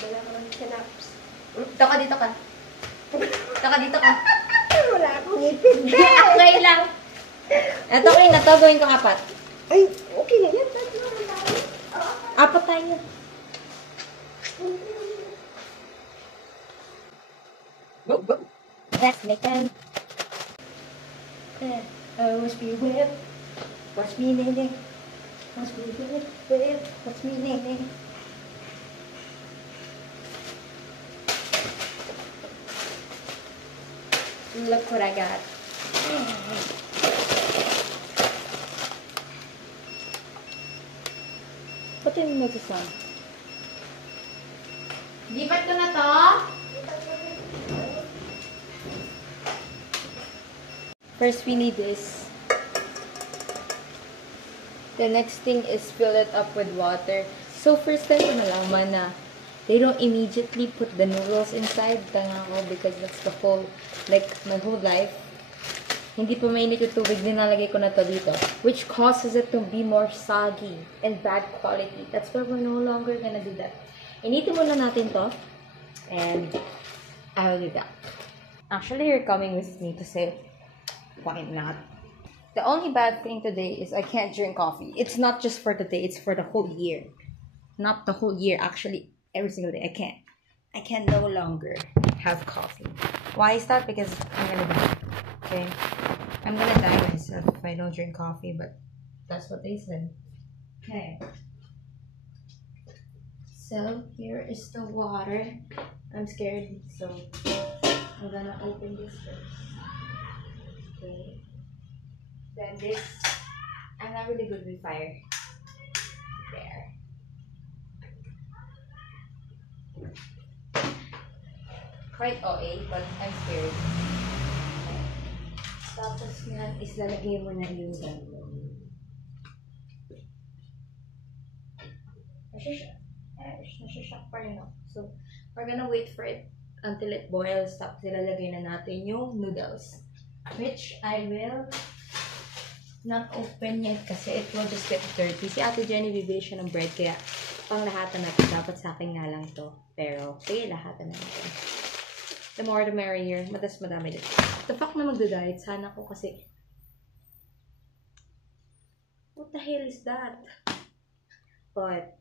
Wala ka ng sinaps. Dito ka. Dito ka. Wala akong ngipin. Okay lang. Ito ko na to, gawin ko 4. Ay, okay na yan. Tatlo na tayo. 4 tayo. Go. Let's make them. Watch me whip. Watch me nene. Watch me whip. Watch me nene. Look what I got. Ba't yung nagsasound? Lipat ko na to. First, we need this. The next thing is fill it up with water. So, first time ko nalaman na they don't immediately put the noodles inside. Tanga ko because that's the whole, like, my whole life. Hindi pa mainit yung tubig, nilalagay ko na to dito. Which causes it to be more soggy and bad quality. That's why we're no longer gonna do that. Initin muna natin to. And I will do that. Actually, you're coming with me to say, why not? The only bad thing today is I can't drink coffee. It's not just for today, it's for the whole year. Not the whole year, actually. Every single day. I can no longer have coffee. Why is that? Because I'm gonna die. Okay? I'm gonna die myself if I don't drink coffee, but that's what they said. Okay. So here is the water. I'm scared, so I'm gonna open this first. Okay. Then this. I'm not really good with fire. There. Quite OA, but I'm scared. Tapos yan is lalagay mo na yung gano'n. Nasashock pa rin ako. So, we're gonna wait for it until it boils. Tapos ilalagay na natin yung noodles. Which I will not open yet kasi it will just get dirty. Si Ate Jenny bibili siya ng bread kaya panglahatan natin. Dapat sa akin nga lang to. Pero, sige, lahatan na natin. The more the merrier. Madas madami dito. The fuck na magda-diet. Sana ko kasi what the hell is that? But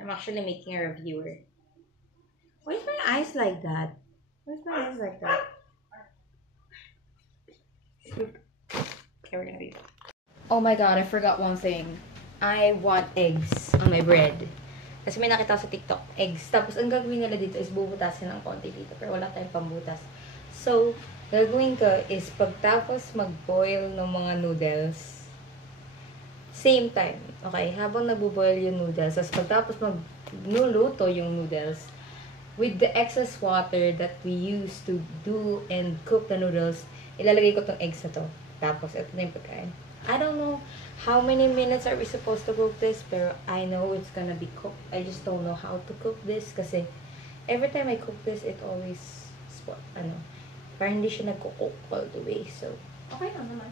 I'm actually making a reviewer. Why is my eyes like that? Why is my eyes like that? Okay, we're gonna be. Oh my god, I forgot one thing. I want eggs on my bread. Kasi may nakita sa TikTok, eggs. Tapos, ang gagawin nila dito is bubutasin ng konti dito. Pero wala tayong pambutas. So, gagawin ko is pagtapos mag-boil ng mga noodles, same time. Okay? Habang nabuboil yung noodles, tapos pagtapos magluluto yung noodles, with the excess water that we use to do and cook the noodles, ilalagay ko tong eggs na to. Tapos, ito na yung pagkain. I don't know how many minutes are we supposed to cook this, pero I know it's gonna be cooked. I just don't know how to cook this kasi every time I cook this, it always parang hindi siya nagko-cook all the way. So, okay lang naman.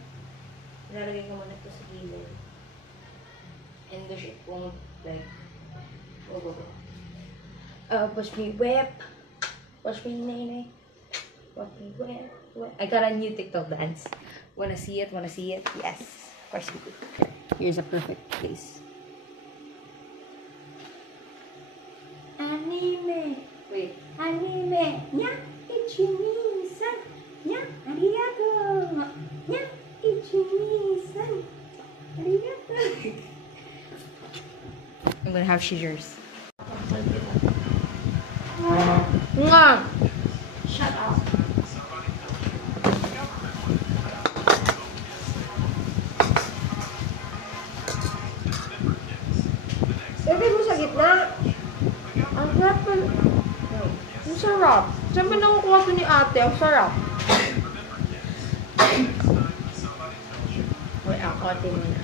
Ilalagay ko muna ito sa gilid. And the shit won't like watch me whip. Watch me nene. Watch me whip. I got a new TikTok dance. Wanna see it? Wanna see it? Yes. Of course we do. Here's a perfect place. Anime. Wait. Anime. Nya ichini-san. Nya arigato. Nya ichini-san. Arigato. I'm gonna have seizures. Mwah! Shut up. Lagay mo sa gitna. Ang sarap. Ang sarap. Saan ba nakukuha ito ni ate? Ang sarap. Wait, ako ate mo na.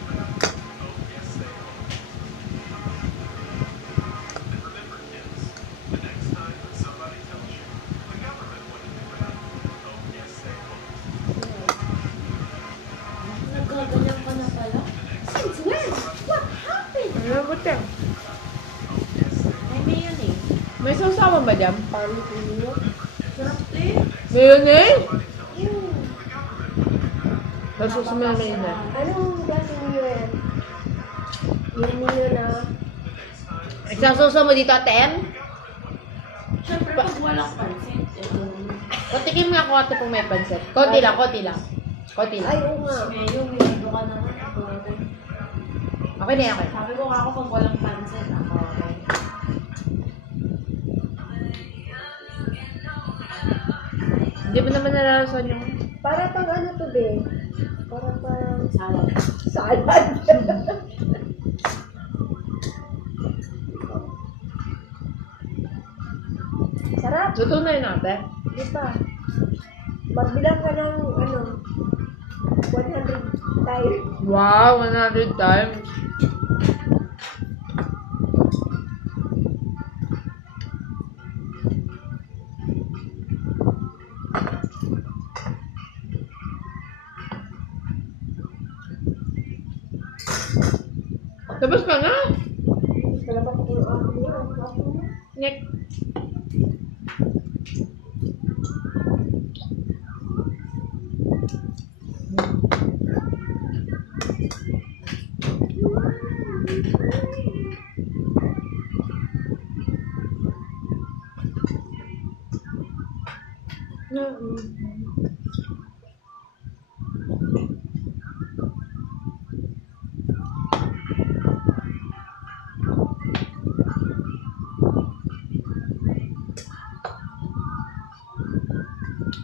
Nagkaganyan ka na pala? Since when? What happened? Ano ba ito? I mean, May sausawan ba dyan? Parang puno. Sarap eh. Mayonnaise? Mm. Tapos sa mayonnaise. Anong klaseng niyo yan? Yung niyo na... Nagsasausaw mo dito, Aten? Siyempre, pag walang pansit, Patikim nga ako ate kung may pansit. Konti lang, konti lang. Konti Ay, lang. oo nga. Ngayon, minuto ka naman. Okay na yan, okay. Sabi ko nga ako pag walang pansit, ako okay. Hindi mo naman nalalasan yung... Para pang ano to, be? Para pang... Salad. Salad. Sarap. Luto na yun ate. Di pa. Magbilang ka ng ano, 100 times. Wow, 100 times. Tapos ka na? Wala pa kung ano yan. Nick.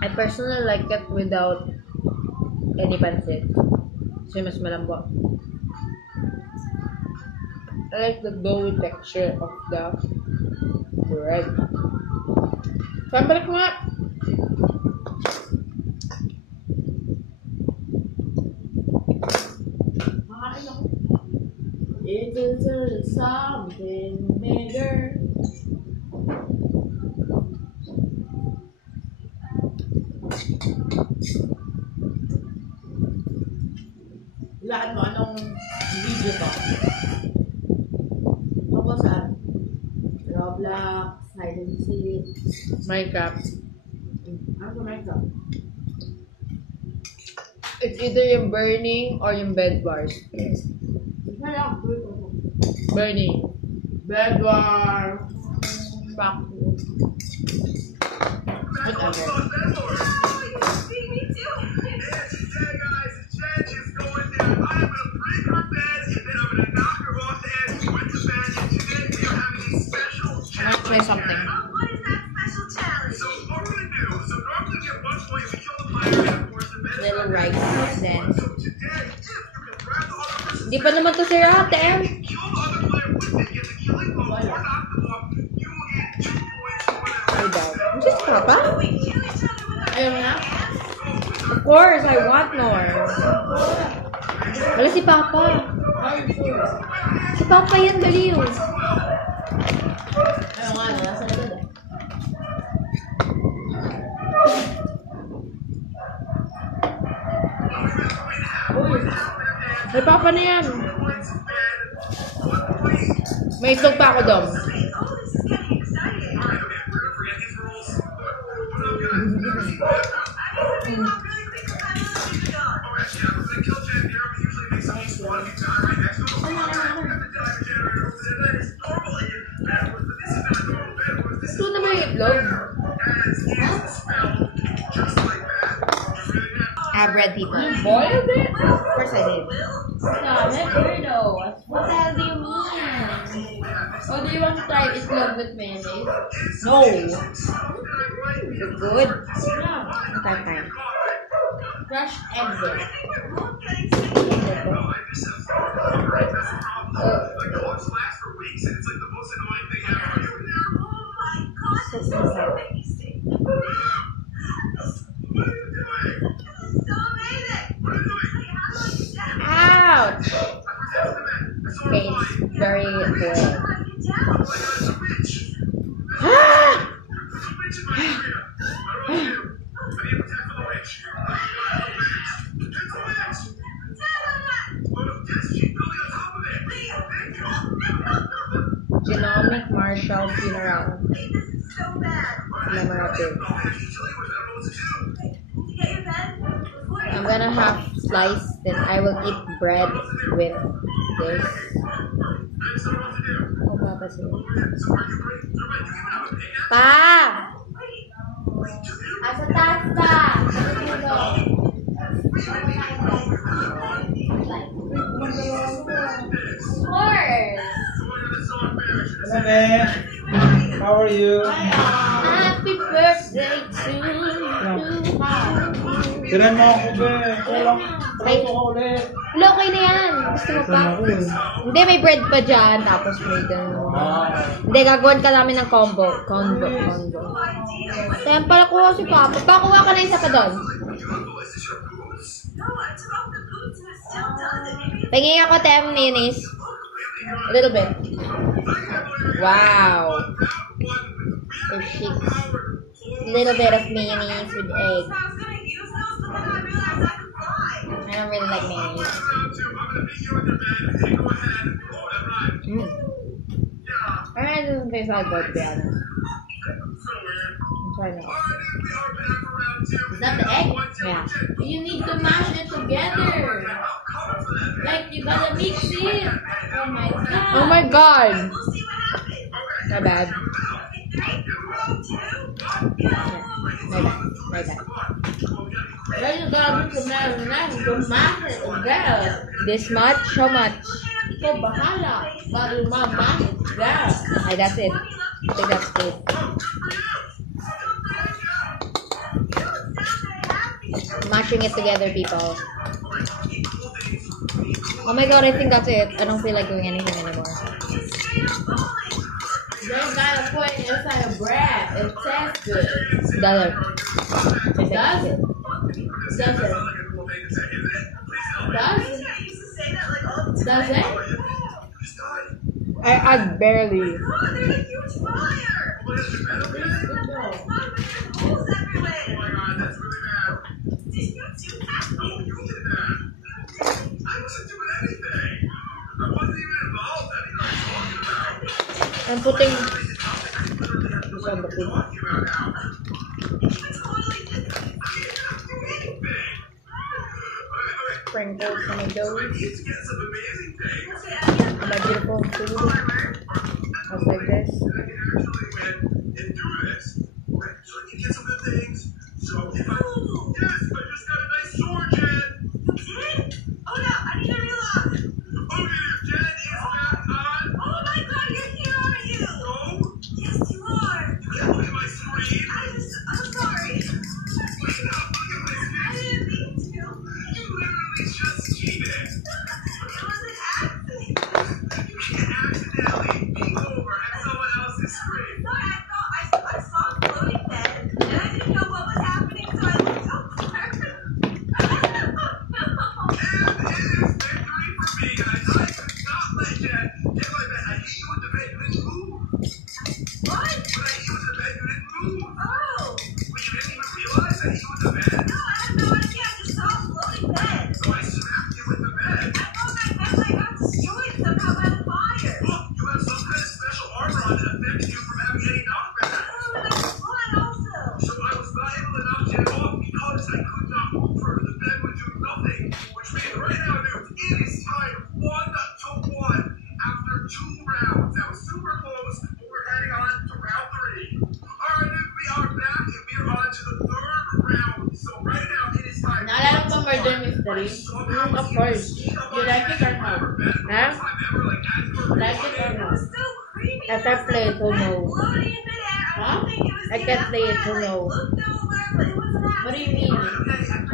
I personally like it without any pancit. Kasi mas malambot. I like the doughy texture of the bread. Pambalik mo nga! Makain ako. It is something bigger. Ilaan mo, anong video to? Ako saan? Roblox, hide and seek. Minecraft. Ano sa Minecraft? It's either yung burning or yung bed wars. Isa lang, tuloy ko. Burning. Bedwar. Fuck. Whatever. I might try something. Little rice, then. Di pa naman to si Ratem. I doubt. Just Papa? Ayaw na? Of course, I want more. Wala si Papa. Si Papa yan, daliw. Ayaw nga, nasa likod eh. May Papa na yan. May itlog pa ako doon. Gusto naman yung itlog. I bread people. Boiled it? Of course I did. Stop it, weirdo. What the hell do you mean? Oh, do you want to try itlog with mayonnaise? No. You're good. Yeah. Okay. Crushed eggs there. Ouch! Okay, it's very good. Ah! Genomic Marshall funeral. Commemorative. I'm gonna have slice, then I will eat bread with this. Oh, Papa, Pa! Asa taas ka? Of course! Hello, man. How are you? Happy birthday to you! Tiran mo ako, be. Walang ako ulit. Hello, okay na yan. Gusto mo pa? Hindi, may bread pa dyan. Tapos may ganun. Hindi, gagawin ka namin ng combo. Combo. Kaya pala kuha si Papa. Pakuha ka na isa pa doon. Tingin ako 10 minutes. A little bit. Wow. So shakes. A little bit of mayonnaise with egg. I don't really like mayonnaise. It doesn't taste that good, to be honest. I'm trying it. Is that the egg? Yeah. You need to mash it together. Like, you gotta mix it. Oh my god. Oh my god! My bad. My bad. Then you gotta mix it and go mash it together. This much? How much? Ikaw bahala. Gotta mash it together. Okay, that's it. I think that's good. Mashing it together, people. Oh my god, I think that's it. I don't feel like doing anything anymore. Then you gotta put it inside a bread. It tastes good. Does it? Does it? Does it? Does it? Does it? I add barely. I'm putting this on the food. Sprinkles on the dough. My beautiful food. Just like this. Of course. You like it or not? Huh? Like it or not? I can't play it, so no. Huh? I can't play it, so no. What do you mean?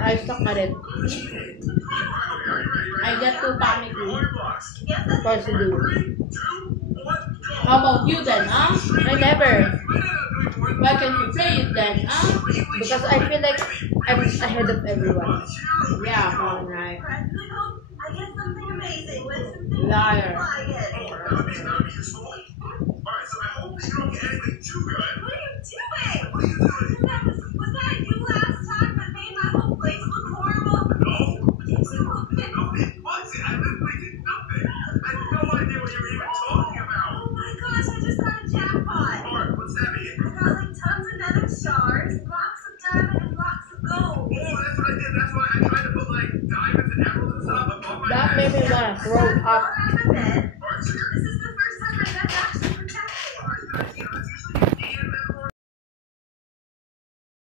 I suck at it. I get too panicky. Of course you do. How about you then, huh? I never. Why can't you play it then, huh? Because I feel like I'm ahead of everyone. Yeah, probably right. I get something amazing. Liar. What are you doing? Was that you last time that made my whole place look horrible? Oh my gosh, I just got a jackpot. What's that mean? I got like tons of nether stars, blocks of diamond, and blocks of gold. Oh, that's what I did. That's why I tried to put like diamonds and emeralds and stuff above my That bed. made me want to throw up. While I'm in bed, this is the